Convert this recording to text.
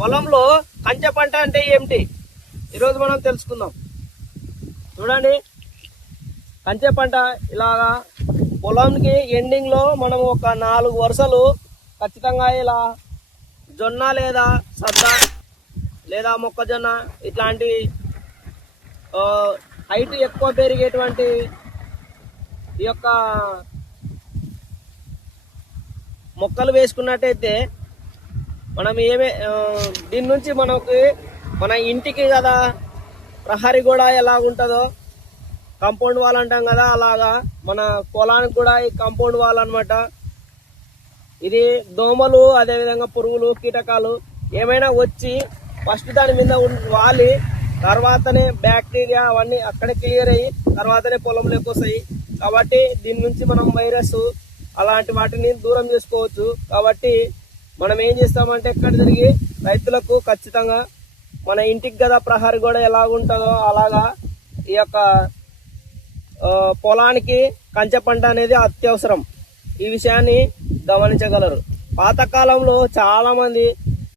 పొలంలో కంచె పంట అంటే ఏమిటి ఈరోజు మనం తెలుసుకుందాం. చూడండి, కంచె పంట ఇలాగా పొలంకి ఎండింగ్ లో మనం ఒక 4 వరుసలు ఖచ్చితంగా ఇలా జొన్న లేదా సద్ద లేదా మొక్కజొన్న ఇట్లాంటి హైట్ ఎక్కువ పెరిగేటువంటి ఈ యొక్క మొక్కలు వేసుకున్నట్టయితే మనం దీని నుంచి మన ఇంటికి కదా ప్రహరీ కూడా ఎలా ఉంటుందో కాంపౌండ్ వాల్ అంటాం కదా, అలాగా మన పొలానికి కూడా ఈ కాంపౌండ్ వాల్ అన్నమాట. ఇది దోమలు అదేవిధంగా పురుగులు కీటకాలు ఏమైనా వచ్చి ఫస్ట్ దాని మీద వాలి తర్వాతనే బ్యాక్టీరియా అవన్నీ అక్కడే క్లియర్ అయ్యి తర్వాతనే పొలంలోకి వస్తాయి. కాబట్టి దీని నుంచి మనం వైరస్ అలాంటి వాటిని దూరం చేసుకోవచ్చు. కాబట్టి మనం ఏం చేస్తామంటే ఎక్కడ తిరిగి రైతులకు ఖచ్చితంగా మన ఇంటికి కదా ప్రహరీ కూడా ఎలా ఉంటుందో అలాగా ఈ యొక్క పొలానికి కంచె పంట అనేది అత్యవసరం. ఈ విషయాన్ని గమనించగలరు. పాతకాలంలో చాలా మంది